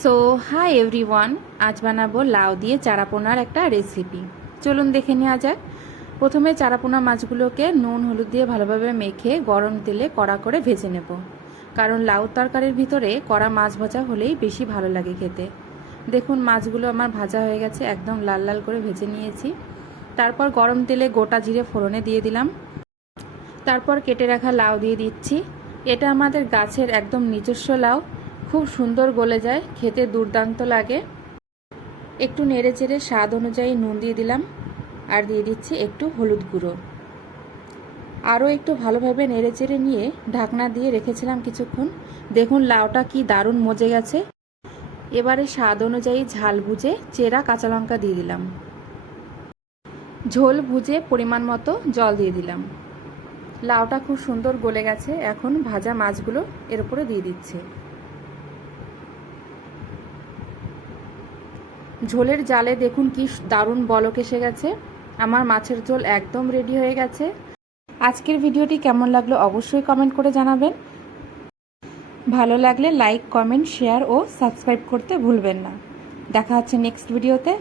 So hi everyone, আজ বানাবো লাউ দিয়ে চারাপোনার একটা রেসিপি। চলুন দেখে নেওয়া যাক। প্রথমে চারাপোনা মাছগুলোকে নুন হলুদ দিয়ে ভালোভাবে মেখে গরম তেলে কড়া করে ভেজে নেব, কারণ লাউ তরকারির ভিতরে কড়া মাছ ভাজা হলেই বেশি ভালো লাগে খেতে। দেখুন মাছগুলো আমার ভাজা হয়ে গেছে, একদম লাল লাল করে ভেজে নিয়েছি। তারপর গরম তেলে গোটা জিরে ফোড়নে দিয়ে দিলাম। তারপর কেটে রাখা লাউ দিয়ে দিচ্ছি। এটা আমাদের গাছের একদম নিজস্ব লাউ, খুব সুন্দর গলে যায়, খেতে দুর্দান্ত লাগে। একটু নেড়ে চেড়ে স্বাদ অনুযায়ী নুন দিয়ে দিলাম, আর দিয়ে দিচ্ছি একটু হলুদ গুঁড়ো। আরও একটু ভালোভাবে নেড়ে চেড়ে নিয়ে ঢাকনা দিয়ে রেখেছিলাম কিছুক্ষণ। দেখুন লাউটা কি দারুণ মজে গেছে। এবারে স্বাদ অনুযায়ী ঝাল বুঝে চেরা কাঁচা লঙ্কা দিয়ে দিলাম। ঝোল বুঝে পরিমাণ মতো জল দিয়ে দিলাম। লাউটা খুব সুন্দর গলে গেছে, এখন ভাজা মাছগুলো এর উপরে দিয়ে দিচ্ছে। ঝোলের জালে দেখুন কি দারুণ বলক এসে গেছে। আমার মাছের ঝোল একদম রেডি হয়ে গেছে। আজকের ভিডিওটি কেমন লাগলো অবশ্যই কমেন্ট করে জানাবেন। ভালো লাগলে লাইক, কমেন্ট, শেয়ার ও সাবস্ক্রাইব করতে ভুলবেন না। দেখা হচ্ছে নেক্সট ভিডিওতে।